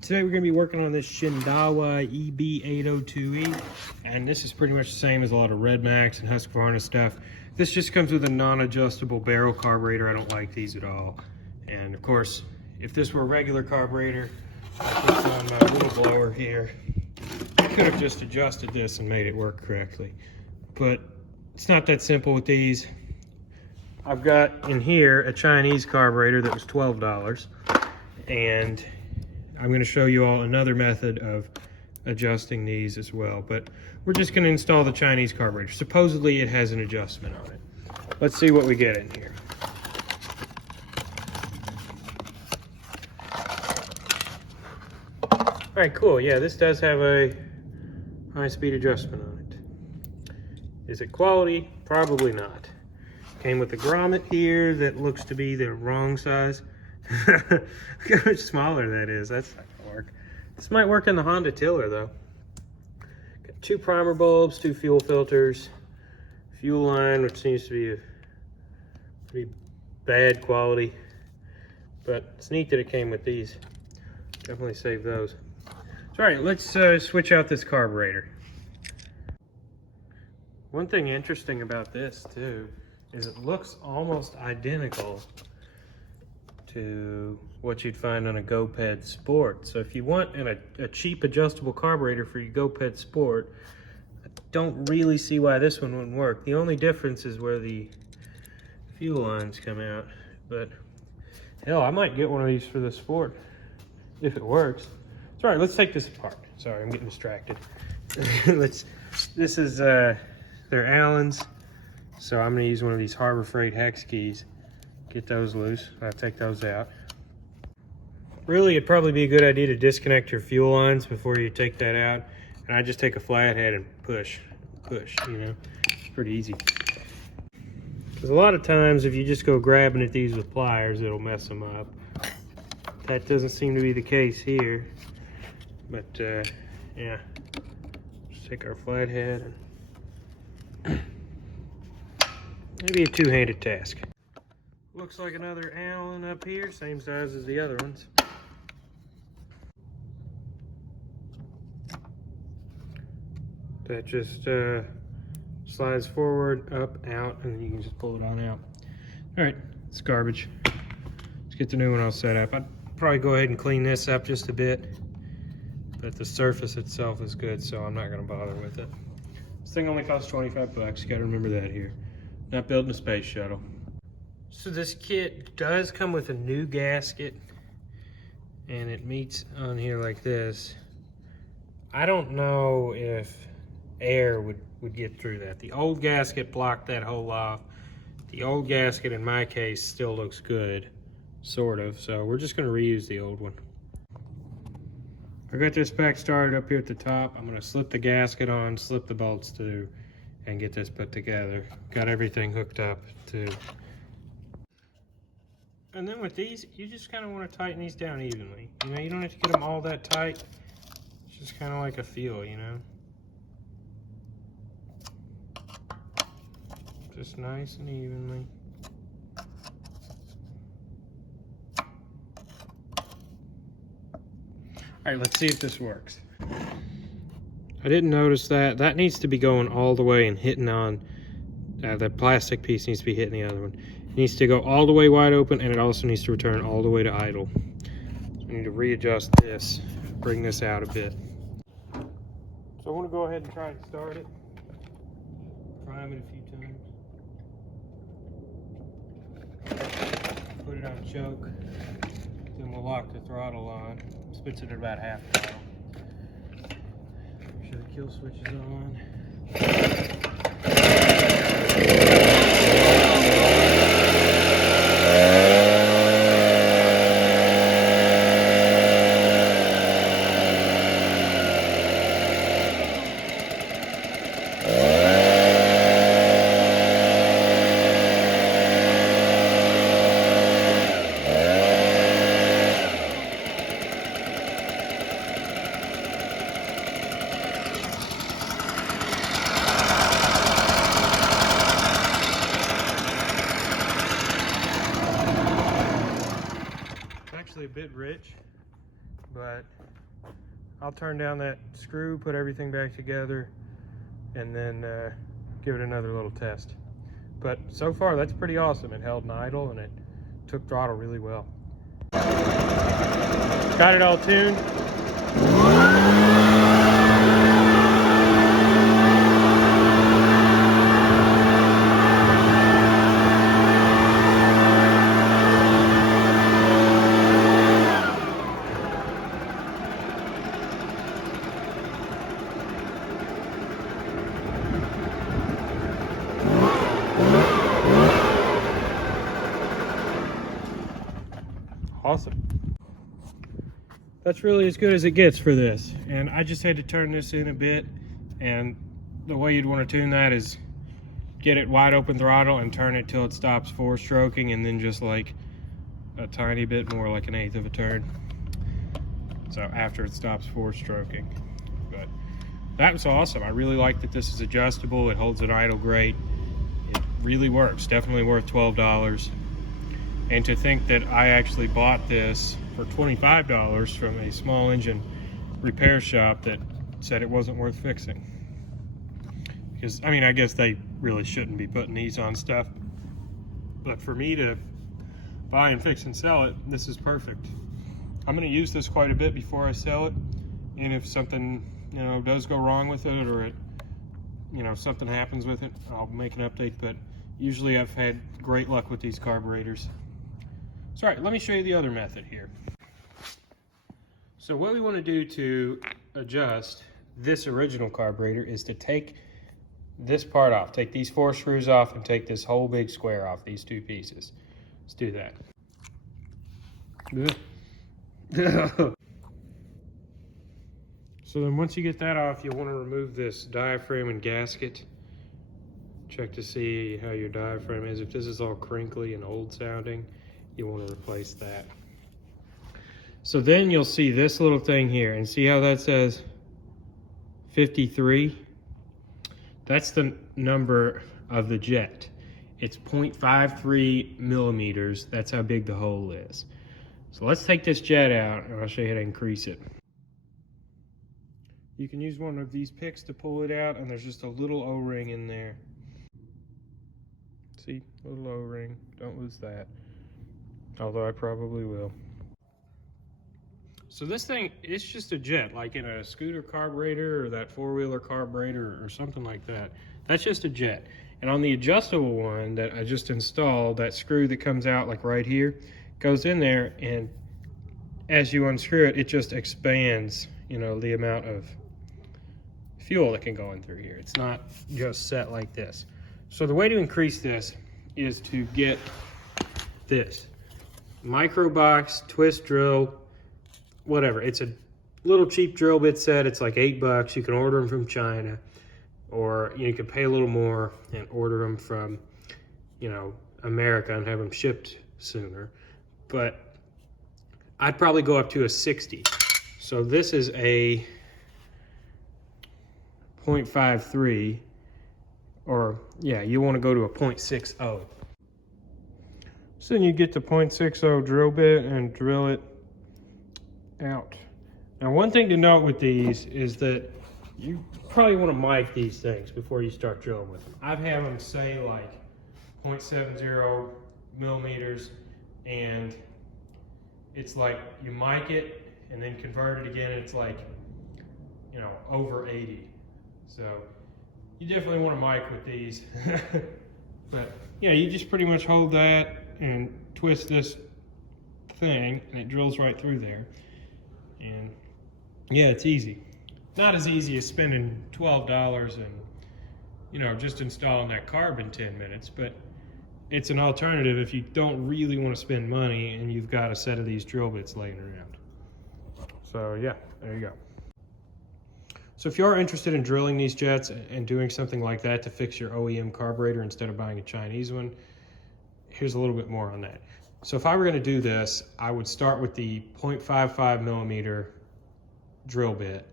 Today we're going to be working on this Shindaiwa EB802E, and this is pretty much the same as a lot of RedMax and Husqvarna stuff. This just comes with a non-adjustable barrel carburetor. I don't like these at all. And of course, if this were a regular carburetor, I put on my little blower here, I could have just adjusted this and made it work correctly. But it's not that simple with these. I've got in here a Chinese carburetor that was $12, and I'm going to show you all another method of adjusting these as well, but we're just going to install the Chinese carburetor. Supposedly it has an adjustment on it. Let's see what we get in here. All right, cool. Yeah, this does have a high-speed adjustment on it. Is it quality? Probably not. Came with a grommet here that looks to be the wrong size. Look how much smaller that is. That's not gonna work. This might work in the Honda tiller though. Got 2 primer bulbs, 2 fuel filters, fuel line, which seems to be a pretty bad quality, but it's neat that it came with these. Definitely save those. So, all right, let's switch out this carburetor. One thing interesting about this too is it looks almost identical to what you'd find on a GoPed Sport. So if you want a cheap adjustable carburetor for your GoPed Sport, I don't really see why this one wouldn't work. The only difference is where the fuel lines come out. But hell, I might get one of these for the Sport if it works. It's all right, let's take this apart. Sorry, I'm getting distracted. This is their Allens. So I'm gonna use one of these Harbor Freight hex keys. Get those loose. I'll take those out. Really, it'd probably be a good idea to disconnect your fuel lines before you take that out. And I just take a flathead and push, you know. It's pretty easy. Because a lot of times, if you just go grabbing at these with pliers, it'll mess them up. That doesn't seem to be the case here. But, yeah. Just take our flathead and maybe a two-handed task. Looks like another Allen up here, same size as the other ones. That just slides forward, up, out, and then you can just pull it on out. All right, it's garbage. Let's get the new one all set up. I'd probably go ahead and clean this up just a bit, but the surface itself is good, so I'm not gonna bother with it. This thing only costs 25 bucks, you gotta remember that here. Not building a space shuttle. So this kit does come with a new gasket, and it meets on here like this. I don't know if air would get through that. The old gasket blocked that hole off. The old gasket in my case still looks good, sort of, so we're just gonna reuse the old one. I got this back started up here at the top. I'm gonna slip the gasket on, slip the bolts through, and get this put together. Got everything hooked up too. And then with these, you just kind of want to tighten these down evenly. You know, you don't have to get them all that tight. It's just kind of like a feel, you know. Just nice and evenly. All right, let's see if this works. I didn't notice that. That needs to be going all the way and hitting on, the plastic piece needs to be hitting the other one. It needs to go all the way wide open, and it also needs to return all the way to idle. So I need to readjust this, bring this out a bit. So I want to go ahead and try to start it. Prime it a few times. Put it on choke. Then we'll lock the throttle on. Spits it at about half throttle. Make sure the kill switch is on. but I'll turn down that screw, put everything back together, and then give it another little test. But so far, that's pretty awesome. It held an idle and it took throttle really well. Got it all tuned. Awesome. That's really as good as it gets for this. And I just had to turn this in a bit, and the way you'd want to tune that is get it wide open throttle and turn it till it stops 4-stroking, and then just like a tiny bit more, like 1/8 of a turn. So after it stops 4-stroking. But that was awesome. I really like that this is adjustable. It holds an idle great. It really works. Definitely worth $12. And to think that I actually bought this for $25 from a small engine repair shop that said it wasn't worth fixing. Because, I mean, I guess they really shouldn't be putting these on stuff. But for me to buy and fix and sell it, this is perfect. I'm going to use this quite a bit before I sell it. And if something, you know, does go wrong with it, or it, you know, something happens with it, I'll make an update. But usually I've had great luck with these carburetors. So, all right, let me show you the other method here. So what we want to do to adjust this original carburetor is to take this part off. Take these 4 screws off and take this whole big square off, these 2 pieces. Let's do that. So then once you get that off, you'll want to remove this diaphragm and gasket. Check to see how your diaphragm is. If this is all crinkly and old sounding, you want to replace that. So then you'll see this little thing here, and see how that says 53? That's the number of the jet. It's 0.53 millimeters. That's how big the hole is. So let's take this jet out, and I'll show you how to increase it. You can use one of these picks to pull it out, and there's just a little O-ring in there. See, little O-ring. Don't lose that. Although I probably will. So this thing, it's just a jet, like in a scooter carburetor or that 4-wheeler carburetor or something like that. That's just a jet. And on the adjustable one that I just installed, that screw that comes out like right here, goes in there, and as you unscrew it, it just expands, you know, the amount of fuel that can go in through here. It's not just set like this. So the way to increase this is to get this micro box twist drill, whatever. It's a little cheap drill bit set. It's like $8. You can order them from China, or you can pay a little more and order them from, you know, America and have them shipped sooner. But I'd probably go up to a 60. So this is a 0.53, or yeah, you want to go to a 0.60. So then you get the 0.60 drill bit and drill it out. Now, one thing to note with these is that you probably want to mic these things before you start drilling with them. I've had them say like 0.70 millimeters, and it's like you mic it and then convert it again, it's like, you know, over 80. So you definitely want to mic with these. But yeah, you just pretty much hold that and twist this thing, and it drills right through there. And yeah, it's easy. Not as easy as spending $12 and, you know, just installing that carb in 10 minutes, but it's an alternative if you don't really want to spend money and you've got a set of these drill bits laying around. So yeah, there you go. So if you are interested in drilling these jets and doing something like that to fix your OEM carburetor instead of buying a Chinese one, here's a little bit more on that. So if I were going to do this, I would start with the 0.55 millimeter drill bit,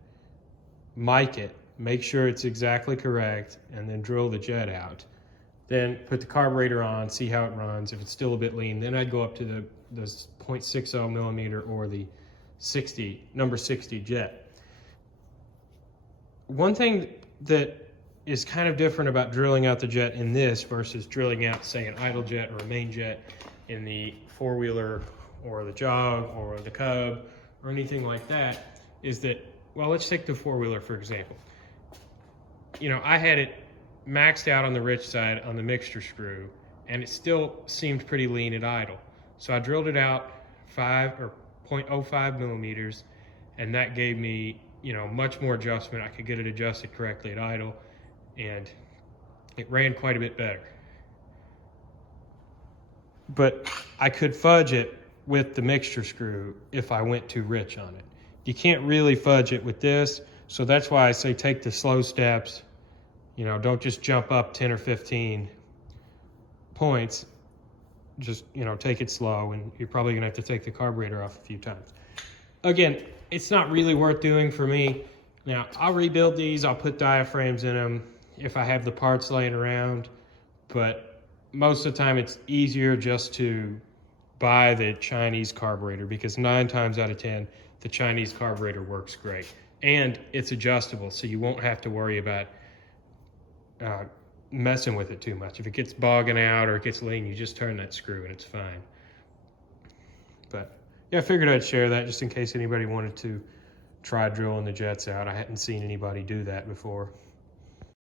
mic it, make sure it's exactly correct, and then drill the jet out. Then put the carburetor on, see how it runs. If it's still a bit lean, then I'd go up to the 0.60 millimeter or the number 60 jet. One thing that is kind of different about drilling out the jet in this versus drilling out, say, an idle jet or a main jet in the four-wheeler or the jog or the Cub or anything like that is that, well, let's take the four-wheeler for example. You know, I had it maxed out on the rich side on the mixture screw, and it still seemed pretty lean at idle. So I drilled it out 0.05 millimeters, and that gave me, you know, much more adjustment. I could get it adjusted correctly at idle, and it ran quite a bit better. But I could fudge it with the mixture screw if I went too rich on it. You can't really fudge it with this, so that's why I say take the slow steps. You know, don't just jump up 10 or 15 points. Just, you know, take it slow, and you're probably gonna have to take the carburetor off a few times. Again, it's not really worth doing for me. Now, I'll rebuild these, I'll put diaphragms in them if I have the parts laying around, but most of the time it's easier just to buy the Chinese carburetor, because 9 times out of 10, the Chinese carburetor works great. And it's adjustable, so you won't have to worry about messing with it too much. If it gets bogging out or it gets lean, you just turn that screw and it's fine. But yeah, I figured I'd share that just in case anybody wanted to try drilling the jets out. I hadn't seen anybody do that before.